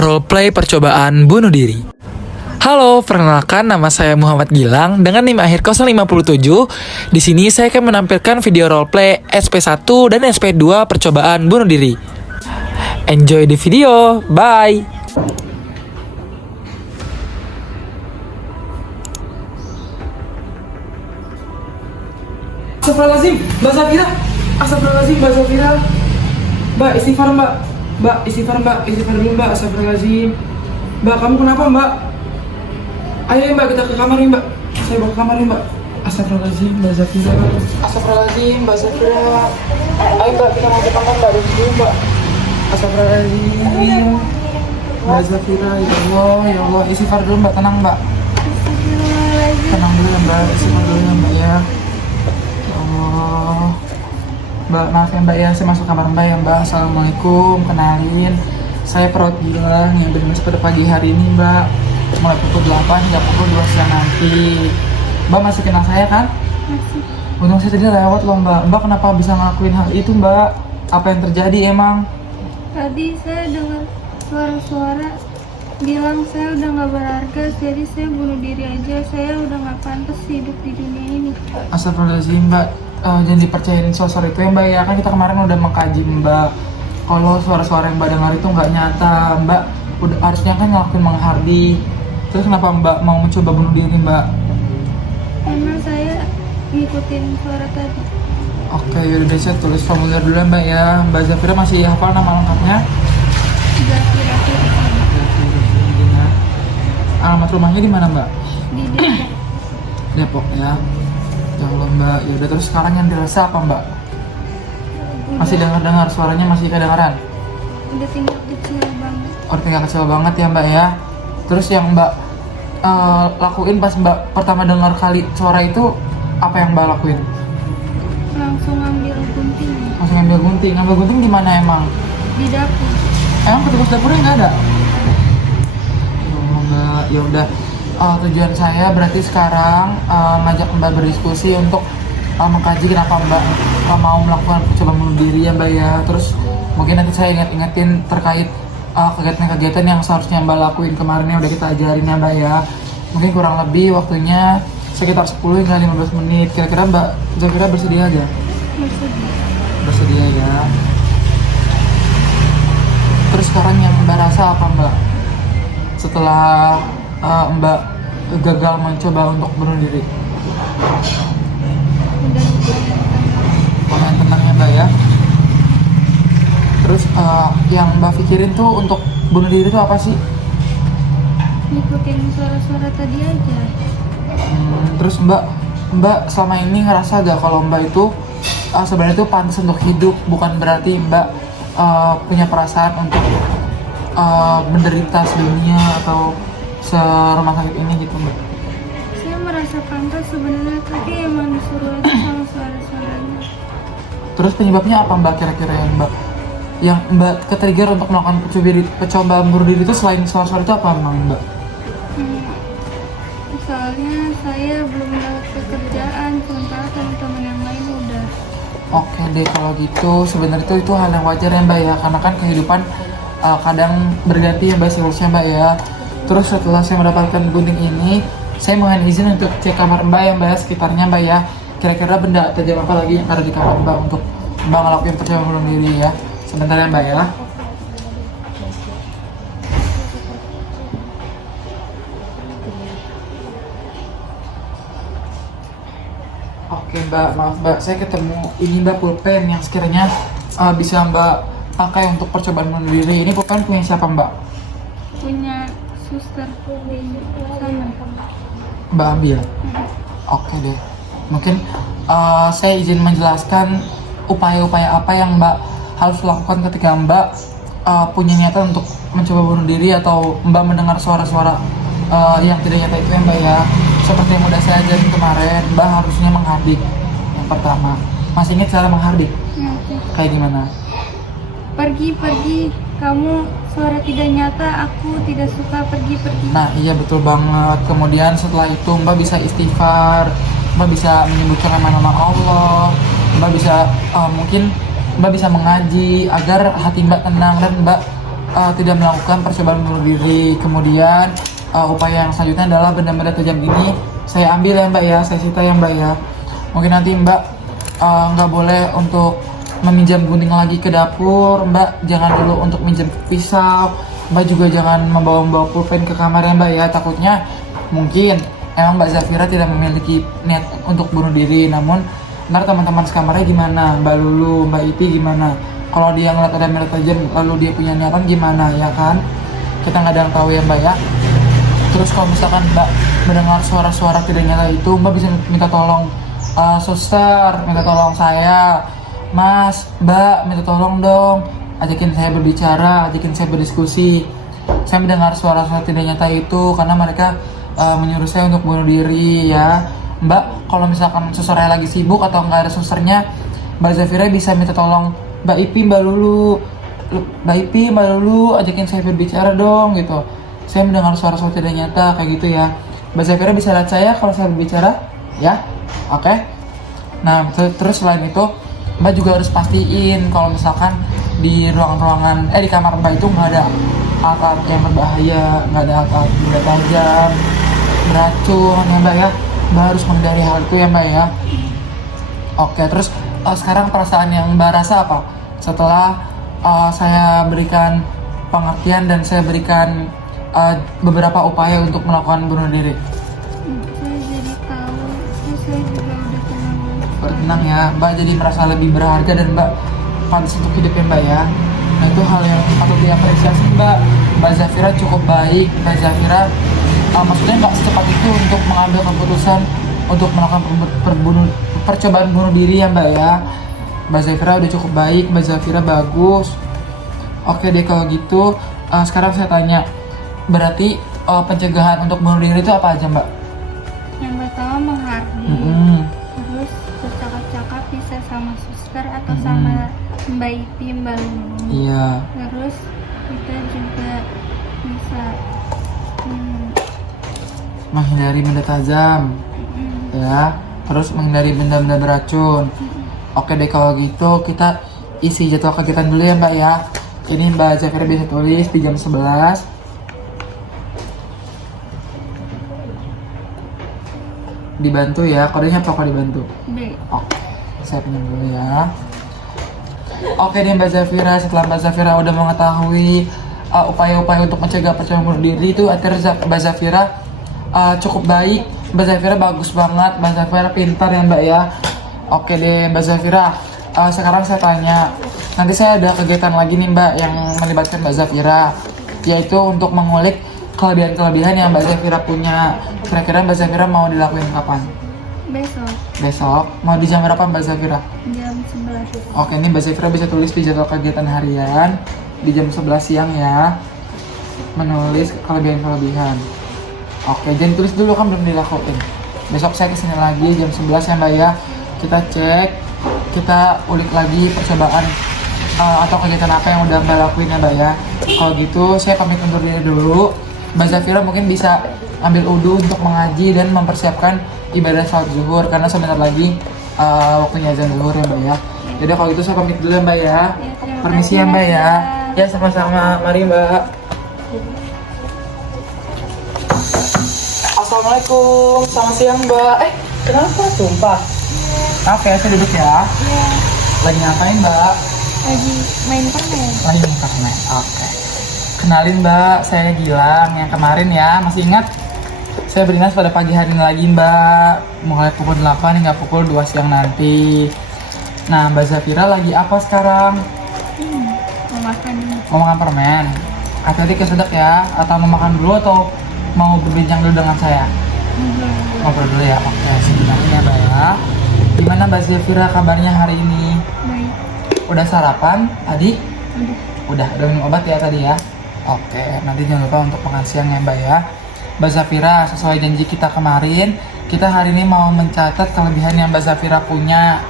Roleplay percobaan bunuh diri. Halo, perkenalkan nama saya Muhammad Gilang dengan NIM akhir 057. Di sini saya akan menampilkan video roleplay SP1 dan SP2 percobaan bunuh diri. Enjoy the video. Bye. Astagfirullahaladzim, Mbak Safira. Astagfirullahaladzim, Mbak Safira. Mbak, istighfar Mbak. Mbak, istighfar Mbak. Istighfar dulu Mbak, astagfirullahaladzim. Mbak, kamu kenapa Mbak? Ayo Mbak, kita ke kamar nih Mbak. Saya bawa ke kamar nih Mbak. Astagfirullahaladzim, Mbak Safira. Astagfirullahaladzim, Mbak Safira. Ayo Mbak, kita mau ke kamar Mbak. Dulu Mbak. Astagfirullahaladzim. Mbak Safira, ya Allah, istighfar dulu Mbak, tenang Mbak. Tenang dulu ya Mbak, istighfar dulu ya Mbak ya. Oh, Mbak, maaf ya Mbak ya, saya masuk kamar Mbak ya Mbak. Assalamualaikum, kenalin, saya perawat Gilang yang berdinas pada pagi hari ini Mbak, mulai pukul 8 hingga pukul 2 siang nanti. Mbak masih kenal saya kan? Masih. Untung saya tadi lewat loh Mbak. Mbak kenapa bisa ngelakuin hal itu Mbak? Apa yang terjadi emang? Tadi saya dengar suara-suara bilang saya udah gak berharga, jadi saya bunuh diri aja. Saya udah gak pantas hidup di dunia ini. Astagfirullahaladzim Mbak, jangan dipercayain suara-suara itu ya Mbak ya. Kan kita kemarin udah mengkaji Mbak, kalau suara-suara yang Mbak dengar itu nggak nyata. Mbak udah harusnya kan ngelakuin menghardi. Terus kenapa Mbak mau mencoba bunuh diri Mbak? Karena saya ngikutin suara tadi. Oke, yaudah deh, saya tulis formulir dulu ya Mbak ya. Mbak Zafira masih hafal nama lengkapnya? Zafira. Alamat rumahnya di mana Mbak? Di Depok. Depok ya. Ya Allah Mbak, yaudah, terus sekarang yang dirasa apa Mbak? Masih dengar suaranya, masih kedengaran? Udah tinggal kecil banget. Oh, tinggal kecil banget ya Mbak ya. Terus yang Mbak lakuin pas Mbak pertama dengar kali suara itu, apa yang Mbak lakuin? Langsung ambil gunting Langsung ambil gunting. Ambil gunting di mana emang? di dapur. Emang petugas dapurnya nggak ada? Ya Allah Mbak, ya udah. Tujuan saya berarti sekarang ngajak Mbak berdiskusi untuk mengkaji kenapa Mbak mau melakukan percobaan bunuh diri ya Mbak ya. Terus mungkin nanti saya ingat-ingatin terkait kegiatan-kegiatan yang seharusnya Mbak lakuin kemarin yang udah kita ajarin ya Mbak ya. Mungkin kurang lebih waktunya sekitar 10 hingga 15 menit. Kira-kira Mbak Zafira bersedia aja? Bersedia ya. Terus sekarang yang Mbak rasa apa Mbak? Setelah Mbak gagal mencoba untuk bunuh diri? Lumayan tenang ya Mbak ya. Terus yang Mbak pikirin tuh untuk bunuh diri itu apa sih? Ngikutin suara-suara tadi aja. Terus Mbak selama ini ngerasa gak kalau Mbak itu sebenarnya itu pantas untuk hidup, bukan berarti Mbak punya perasaan untuk menderita sedunia atau serumah sakit ini gitu Mbak? Saya merasa pantas sebenarnya, tapi emang disuruh aja sama suara-suaranya. Terus penyebabnya apa Mbak kira-kira yang Mbak ke-trigger untuk melakukan percobaan bunuh diri itu selain suara-suara itu apa emang Mbak? Soalnya saya belum dapat pekerjaan, sementara teman-teman yang lain udah. Oke deh, kalau gitu sebenarnya itu hal yang wajar ya Mbak ya, karena kan kehidupan kadang berganti ya Mbak, siklusnya Mbak ya. Terus setelah saya mendapatkan gunting ini, saya mohon izin untuk cek kamar Mbak ya Mbak ya, sekitarnya Mbak ya. Kira-kira benda tajam apa lagi yang ada di kamar Mbak untuk Mbak ngelakuin percobaan bunuh diri ya. Sebentar ya Mbak ya. Oke Mbak, maaf Mbak, saya ketemu ini Mbak pulpen yang sekiranya bisa Mbak pakai untuk percobaan bunuh diri. Ini pulpen punya siapa Mbak? Punya suster di sana. Mbak ambil? Oke deh. Mungkin saya izin menjelaskan upaya-upaya apa yang Mbak harus lakukan ketika Mbak punya niatan untuk mencoba bunuh diri atau Mbak mendengar suara-suara yang tidak nyata itu ya Mbak ya. Seperti yang udah saya ajarin kemarin, Mbak harusnya menghardik. Yang pertama, masih ingat cara menghardik? Kayak gimana? Pergi, kamu suara tidak nyata, aku tidak suka, pergi. Nah iya betul banget. Kemudian setelah itu Mbak bisa istighfar, Mbak bisa menyebutkan nama-nama Allah, Mbak bisa mungkin Mbak bisa mengaji agar hati Mbak tenang dan Mbak tidak melakukan percobaan bunuh diri. Kemudian upaya yang selanjutnya adalah benda-benda tajam ini saya ambil ya Mbak ya, saya sita ya Mbak ya. Mungkin nanti Mbak nggak boleh untuk meminjam gunting lagi ke dapur. Mbak jangan dulu untuk minjem pisau. Mbak juga jangan membawa pulpen ke kamar ya Mbak ya. Takutnya mungkin emang Mbak Zafira tidak memiliki niat untuk bunuh diri. Namun ntar teman-teman sekamarnya gimana? Mbak Lulu, Mbak Iti gimana? Kalau dia ngeliat ada merek tajam lalu dia punya niatan gimana ya kan? Kita nggak ada yang tahu ya Mbak ya. Terus kalau misalkan Mbak mendengar suara-suara tidak nyata itu, Mbak bisa minta tolong suster, minta tolong saya, Mas, Mbak, minta tolong dong, ajakin saya berbicara, ajakin saya berdiskusi. Saya mendengar suara-suara tidak nyata itu karena mereka menyuruh saya untuk bunuh diri ya. Mbak, kalau misalkan susternya lagi sibuk atau nggak ada susternya, Mbak Zafira bisa minta tolong Mbak Ipi, Mbak Lulu, Mbak Ipi, Mbak Lulu, ajakin saya berbicara dong gitu. Saya mendengar suara-suara tidak nyata kayak gitu ya. Mbak Zafira bisa lihat saya kalau saya berbicara, ya, oke. Nah, terus selain itu, Mbak juga harus pastiin kalau misalkan di ruangan-ruangan, di kamar Mbak itu nggak ada alat yang berbahaya, nggak ada alat benda tajam, beracun ya Mbak ya. Mbak harus menghindari hal itu ya Mbak ya. Oke, terus sekarang perasaan yang Mbak rasa apa? Setelah saya berikan pengertian dan saya berikan beberapa upaya untuk melakukan bunuh diri. Saya jadi tahu, terus saya juga udah tenang. Bertenang ya, Mbak jadi merasa lebih berharga dan Mbak pantas untuk hidup ya Mbak ya. Nah itu hal yang patut diapresiasi Mbak. Mbak Zafira cukup baik. Mbak Zafira maksudnya nggak secepat itu untuk mengambil keputusan untuk melakukan percobaan bunuh diri ya Mbak ya. Mbak Zafira udah cukup baik, Mbak Zafira bagus. Oke deh kalau gitu, sekarang saya tanya, berarti pencegahan untuk bunuh diri itu apa aja Mbak? Yang pertama menghargai, terus bercakap-cakap bisa sama suster atau sama Mbak Ipi, Mbak Lulu. Iya. Terus kita juga bisa Menghindari benda tajam, ya. Terus menghindari benda-benda beracun. Oke deh kalau gitu kita isi jadwal kegiatan dulu ya Mbak ya. Ini Mbak Zafira bisa tulis di jam 11. Dibantu ya, kodenya apa kalau dibantu? B. Oke, saya pinjam dulu ya. Oke deh Mbak Zafira, setelah Mbak Zafira udah mengetahui upaya-upaya untuk mencegah percobaan bunuh diri itu, akhirnya Mbak Zafira cukup baik. Mbak Zafira bagus banget, Mbak Zafira pintar ya Mbak ya. Oke deh Mbak Zafira, sekarang saya tanya, nanti saya ada kegiatan lagi nih Mbak yang melibatkan Mbak Zafira, yaitu untuk mengulik kelebihan-kelebihan yang Mbak Zafira punya. Kira-kira Mbak Zafira mau dilakuin kapan? Besok Besok? Mau di jam berapa Mbak Zafira? jam 11. Oke, ini Mbak Zafira bisa tulis di jadwal kegiatan harian di jam 11 siang ya. Menulis kelebihan-kelebihan. Oke, jangan tulis dulu kan belum dilakuin. Besok saya kesini lagi jam 11 ya Mbak ya. Kita cek, kita ulik lagi percobaan atau kegiatan apa yang udah Mbak lakuin ya Mbak ya. Kalau gitu saya pamit undur diri dulu. Mbak Zafira mungkin bisa ambil udhu untuk mengaji dan mempersiapkan ibadah salat zuhur karena sebentar lagi waktunya azan zuhur ya Mbak ya. Jadi kalau gitu saya pamit dulu ya Mbak ya. Permisi ya Mbak ya. Ya sama-sama, mari Mbak. Assalamualaikum, selamat siang Mbak. Kenapa sumpah? Maaf ya, saya duduk ya. Lagi ngapain Mbak? Lagi main permen. Lagi main permen, oke. Kenalin Mbak, saya Gilang yang kemarin ya, masih ingat? Saya beringas pada pagi hari ini lagi Mbak, mulai pukul 8 hingga pukul 2 siang nanti. Nah Mbak Zafira lagi apa sekarang? Mau makan. Mau makan permen? Hati-hati kesedek ya, atau mau makan dulu atau mau berbincang dulu dengan saya? Ngobrol dulu ya, oke sebenarnya ya Mbak ya. Gimana Mbak Zafira kabarnya hari ini? Baik. Udah sarapan tadi? Udah. Udah minum obat ya tadi ya? Oke, nanti jangan lupa untuk makan siang ya Mbak ya. Mbak Zafira, sesuai janji kita kemarin, kita hari ini mau mencatat kelebihan yang Mbak Zafira punya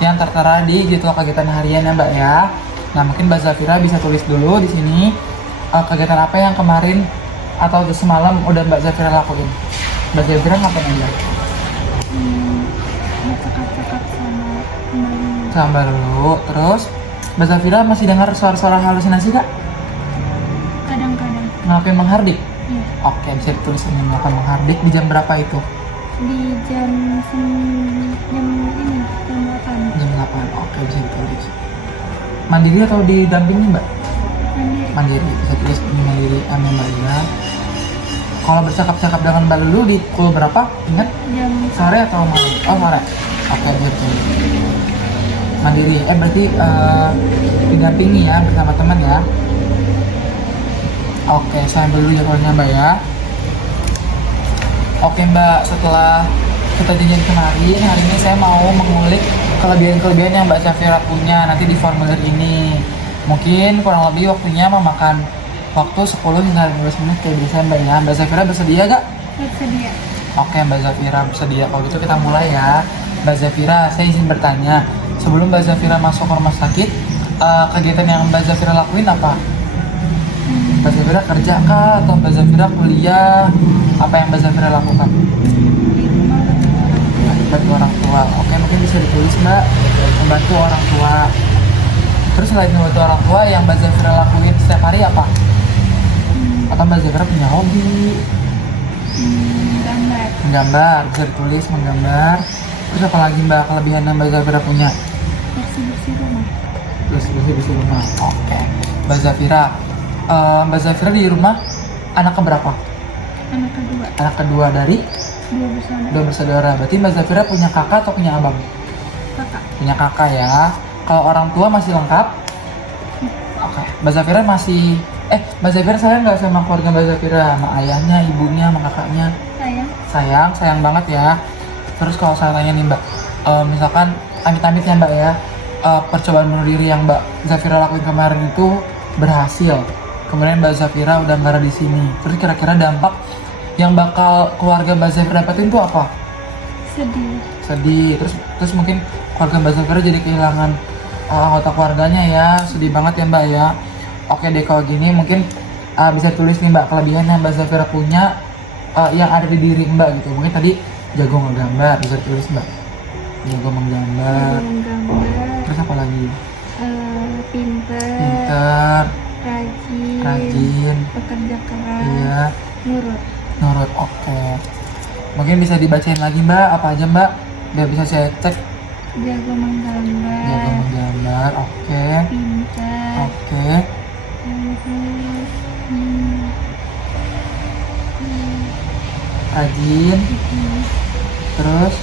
yang tertera di jadwal kegiatan harian ya Mbak ya. Nah mungkin Mbak Zafira bisa tulis dulu di sini kegiatan apa yang kemarin atau semalam udah Mbak Zafira lakuin. Mbak Zafira ngapain aja? Cakap-cakap sama Mbak Lulu. Sama dulu, terus Mbak Zafira masih dengar suara-suara halusinasi kak? ngelakuin menghardik. Iya. Oke, bisa ditulis ini melakukan menghardik di jam berapa itu? Di jam jam ini jam 8. Jam 8. Oke, bisa ditulis. Mandiri atau didampingi mbak? Mandiri. Mandiri, bisa tulis ini mandiri Mbak Ila. Kalau bercakap-cakap dengan Mbak Lulu di pukul berapa? Ingat? Jam Sore atau malam? Oh sore. Oke, bisa tulis. Mandiri, berarti didampingi ya bersama teman ya. Oke, saya ambil dulu jadwalnya mbak ya. Oke mbak, setelah kita janjian kemarin, hari ini saya mau mengulik kelebihan-kelebihan yang mbak Zafira punya nanti di formulir ini. Mungkin kurang lebih waktunya memakan waktu 10 hingga 15 menit kayak biasa mbak ya. Mbak Zafira bersedia gak? bersedia. Oke mbak Zafira bersedia, kalau gitu kita mulai ya. Mbak Zafira, saya izin bertanya, sebelum mbak Zafira masuk ke rumah sakit, kegiatan yang mbak Zafira lakuin apa? Mbak Zafira kerja kah atau Mbak Zafira kuliah? Apa yang Mbak Zafira lakukan? Di rumah Bantu orang tua. Oke, mungkin bisa ditulis Mbak, membantu orang tua. Terus selain membantu orang tua, yang Mbak Zafira lakuin setiap hari apa? Atau Mbak Zafira punya hobi? gambar. Menggambar, bisa ditulis menggambar. Terus apa lagi Mbak kelebihan yang Mbak Zafira punya? Bersih-bersih rumah. Terus bersih rumah. Oke, Mbak Zafira. Mbak Zafira di rumah anak keberapa? Anak kedua. Anak kedua dari 2 bersaudara. 2 bersaudara. Berarti Mbak Zafira punya kakak atau punya abang? Kakak. Punya kakak ya. Kalau orang tua masih lengkap? Oke. Mbak Zafira masih Mbak Zafira sayang nggak sama keluarga Mbak Zafira? Sama ayahnya, ibunya, sama kakaknya? Sayang. Sayang banget ya. Terus kalau saya tanya nih Mbak, misalkan amit-amit ya Mbak ya, percobaan bunuh diri yang Mbak Zafira lakuin kemarin itu berhasil. Kemudian Mbak Zafira udah nggak ada di sini. Terus kira-kira dampak yang bakal keluarga Mbak Zafira dapetin itu apa? Sedih. Sedih. Terus mungkin keluarga Mbak Zafira jadi kehilangan anggota keluarganya ya. Sedih banget ya Mbak ya. Oke deh kalau gini mungkin bisa tulis nih Mbak kelebihan yang Mbak Zafira punya yang ada di diri Mbak gitu. Mungkin tadi jago ngegambar, bisa tulis Mbak. Jago menggambar. Gambar. Terus apa lagi? Pinter. Pinter. Rajin. Rajin. Pekerja keras. Iya. Nurut. Oke. Mungkin bisa dibacain lagi Mbak, apa aja Mbak? Biar bisa saya cek. Jago menggambar. Jago menggambar, oke. Pinter. Oke. Rajin. Terus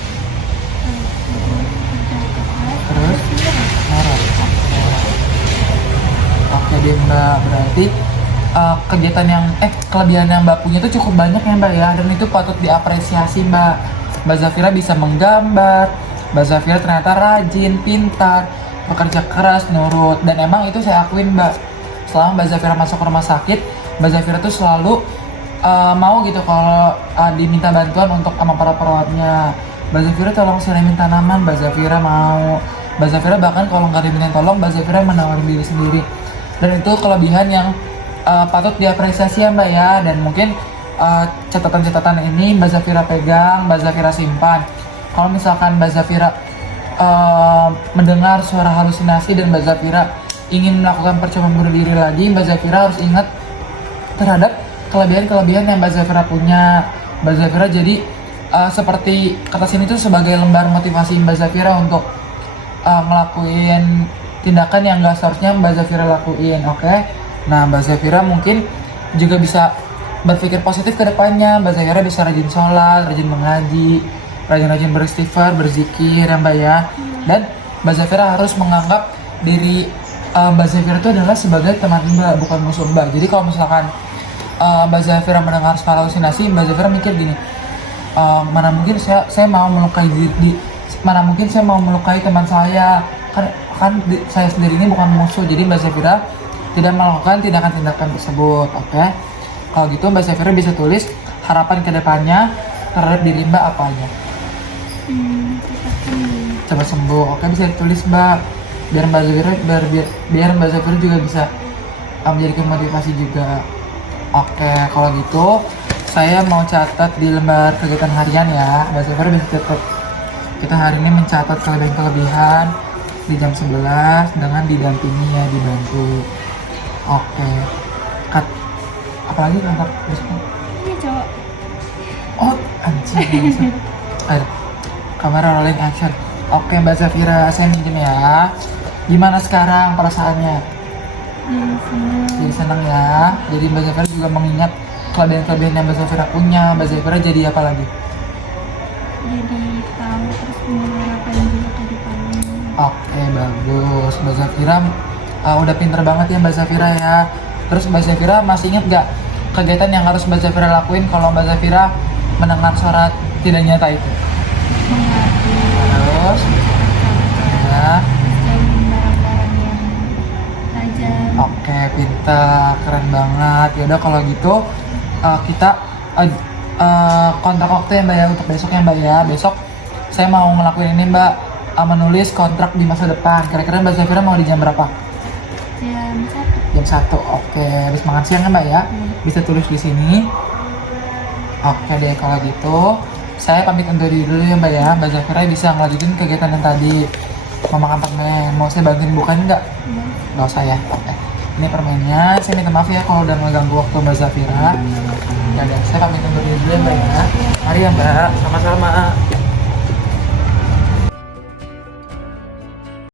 nurut. Oke deh Mbak, berarti kegiatan yang kelebihan yang Mbak punya itu cukup banyak ya Mbak ya, dan itu patut diapresiasi Mbak. Mbak Zafira bisa menggambar, Mbak Zafira ternyata rajin, pintar, bekerja keras, nurut, dan emang itu saya akuin Mbak. Selama Mbak Zafira masuk ke rumah sakit, Mbak Zafira tuh selalu mau gitu kalau diminta bantuan untuk sama para perawatnya. Mbak Zafira tolong siramin tanaman, Mbak Zafira mau. Mbak Zafira bahkan kalau nggak diminta tolong, Mbak Zafira menawarin diri sendiri. Dan itu kelebihan yang patut diapresiasi ya Mbak ya. Dan mungkin catatan-catatan ini Mbak Zafira pegang, Mbak Zafira simpan. Kalau misalkan Mbak Zafira mendengar suara halusinasi dan Mbak Zafira ingin melakukan percobaan bunuh diri lagi, Mbak Zafira harus ingat terhadap kelebihan-kelebihan yang Mbak Zafira punya. Mbak Zafira jadi seperti kata sini tuh sebagai lembar motivasi Mbak Zafira untuk ngelakuin tindakan yang gak seharusnya Mbak Zafira lakuin, oke? Nah, Mbak Zafira mungkin juga bisa berpikir positif ke depannya. Mbak Zafira bisa rajin sholat, rajin mengaji, rajin-rajin beristighfar, berzikir ya Mbak ya. Dan Mbak Zafira harus menganggap diri Mbak Zafira itu adalah sebagai teman Mbak, bukan musuh Mbak. Jadi kalau misalkan Mbak Zafira mendengar suara halusinasi, Mbak Zafira mikir gini, mana mungkin saya mau melukai mana mungkin saya mau melukai teman saya, kan saya sendiri ini bukan musuh. Jadi Mbak Zafira tidak melakukan tindakan-tindakan tersebut, oke? Kalau gitu Mbak Zafira bisa tulis harapan kedepannya terhadap diri Mbak apa aja? Cepat sembuh, oke, bisa ditulis Mbak, biar Mbak Zafira juga bisa menjadikan motivasi juga. Oke, kalau gitu saya mau catat di lembar kegiatan harian ya. Mbak Zafira bisa catat. Kita hari ini mencatat kelebihan-kelebihan di jam 11 dengan didampingi ya, dibantu. Oke. Cut. Apalagi kontrak Rizky? Ini cowok. Oh, anjing. Ayo, kamera rolling action. Oke, Mbak Zafira, saya minjem ya. Gimana sekarang perasaannya? Jadi senang ya. Jadi Mbak Zafira juga mengingat kelebihan-kelebihan yang Mbak Zafira punya. Mbak Zafira jadi apa lagi? Jadi tahu terus menerapkan juga ke depannya. Oke, bagus. Mbak Zafira udah pinter banget ya Mbak Zafira ya. Terus Mbak Zafira masih ingat gak kegiatan yang harus Mbak Zafira lakuin kalau Mbak Zafira mendengar suara tidak nyata itu? Mengerti. Terus ya. Jauhin barang-barang yang tajam. Oke, pinter, keren banget. Yaudah kalau gitu kita kontrak waktu ya Mbak ya untuk besok ya Mbak ya. Besok saya mau ngelakuin ini Mbak, menulis kontrak di masa depan. Kira-kira Mbak Zafira mau di jam berapa? Jam 1. Jam 1. Oke, habis makan siang ya Mbak ya. Bisa tulis di sini. Oke deh kalau gitu. Saya pamit undur diri dulu ya Mbak ya. Mbak Zafira bisa ngelanjutin kegiatan yang tadi. Mau makan permen. Mau saya bantuin bukain nggak? Nggak usah ya. Oke. Ini permennya. Saya minta maaf ya kalau udah ngeganggu waktu Mbak Zafira. Ya udah, saya pamit undur diri dulu ya Mbak ya. Mari ya Mbak. Sama-sama.